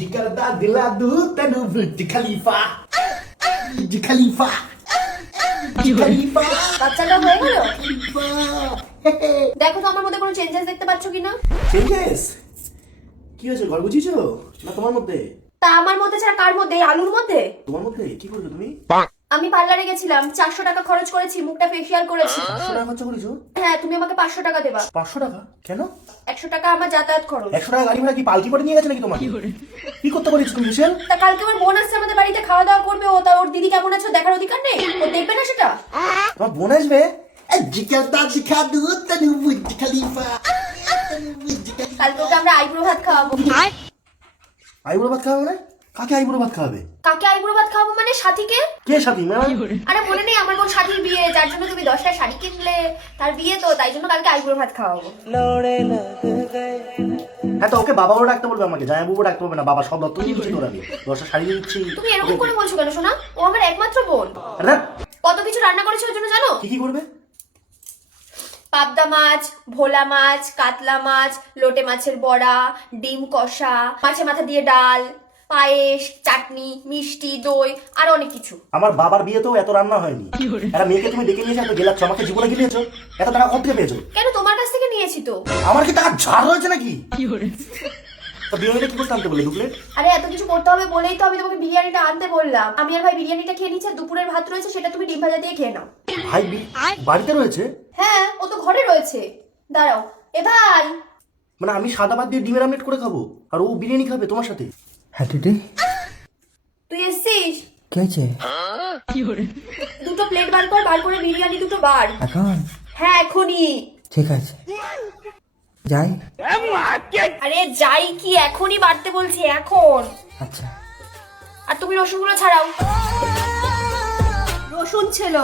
जिगर दा दिला दू तेनू बुर्ज खलीफा खलीफा खलीफा বাচ্চাটা হয়ে গেল। দেখো তো আমার মধ্যে কোনো চেঞ্জেস দেখতে পাচ্ছ কিনা। চেঞ্জেস কি হয়েছে? ঘর বুঝিয়েছো না তোমার মধ্যে? তা আমার মধ্যে ছাড়া কার মধ্যে? এই আলুর মধ্যে। তোমার মধ্যে কি করছো তুমি? আমি পার্লারে গেছিলাম, 400 টাকা খরচ করেছি, মুখটা ফেসিয়াল করেছি। 500 টাকা খরচ করেছো? হ্যাঁ, তুমি আমাকে 500 টাকা দেবা। 500 টাকা কেন? 100 টাকা আমার যাতায়াত খরচ। 100 টাকা গাড়ি ভাড়া কি পালকি করে নিয়ে গেছে নাকি তোমার? কি করতে পারিস তুমি মিশেল? তা কালকে আমার বোন আসছে আমাদের বাড়িতে, খাওয়া দাওয়া করবে। ও তা ওর দিদি কেমন আছে দেখার অধিকার নেই? ও দেখবে না সেটা? তোমার বোন আসবে? জিগার দা দিখা দু তেনু বুর্জ খলিফা কালকে ওকে আমরা আইব্রো ভাত খাওয়াবো। আইবুড়ো ভাত খাওয়াবে না? কাকে আইবুড়ো ভাত খাওয়াবে? কাকে আইব্রো ভাত খাওয়াবো মানে? সাথীকে। কে সাথী? আরে মনে নেই আমার বোন সাথীর বিয়ে, যার জন্য তুমি 10টা শাড়ি কিনলে, তার বিয়ে তো, তাই জন্য কালকে আইব্রো ভাত খাওয়াবো। হ্যাঁ তো ওকে বাবা বলে ডাকতে বলবে, আমাকে জামাই বাবু ডাকতে বলবে না। বাবা সব দত্ত নিয়ে দিচ্ছি তোর, আমি 10টা শাড়ি দিয়ে দিচ্ছি। তুমি এরকম করে বলছো কেন সোনা? ও আমার একমাত্র বোন। আরে কত কিছু রান্না করেছে ওর জন্য জানো? কি কি করবে? পাবদা মাছ, ভোলা মাছ, কাতলা মাছ, লোটে মাছের বড়া, ডিম কষা, মাছের মাথা দিয়ে ডাল, পায়েস, চাটনি, মিষ্টি, দই, আর অনেক কিছু। আমার বাবার বিয়েতেও এত রান্না হয়নি। একটা মেয়েকে তুমি ডেকে নিয়েছো, এত গেলাচ্ছ, আমাকে জীবনে গিলিয়েছো। এত টাকা কোথা থেকে পেয়েছো? কেন, তোমার কাছ থেকে নিয়েছি তো। আমার কি টাকা ঝাড় হয়েছে নাকি? তো বিরিয়ানিটা কি করতে আনতে বলে 2 প্লেট? আরে এত কিছু করতে হবে বলেই তো আমি তোমাকে বিরিয়ানিটা আনতে বললাম। আমি আর ভাই বিরিয়ানিটা খেয়ে নিচ্ছি, আর দুপুরের ভাত রয়েছে, সেটা তুমি ডিম ভাজা দিয়ে খেয়ে নাও। ভাই বাড়িতে রয়েছে? হ্যাঁ, ও তো ঘরে রয়েছে। দাঁড়াও, এ ভাই। মানে আমি সাদা ভাত দিয়ে ডিমের আমলেট করে খাবো, আর ও বিরিয়ানি খাবে তোমার সাথে? হ্যাঁ দিদি, তুই এসছিস? কি হয়েছে? 2টো প্লেট বার কর, বার করে বিরিয়ানি 2টো বার। এখন? হ্যাঁ এখনই। ঠিক আছে, যাই। আরে যাই কি, এখনই বাড়তে বলছি, এখন। আচ্ছা। আর তুমি রসুনগুলো ছাড়াও। রসুন ছিল।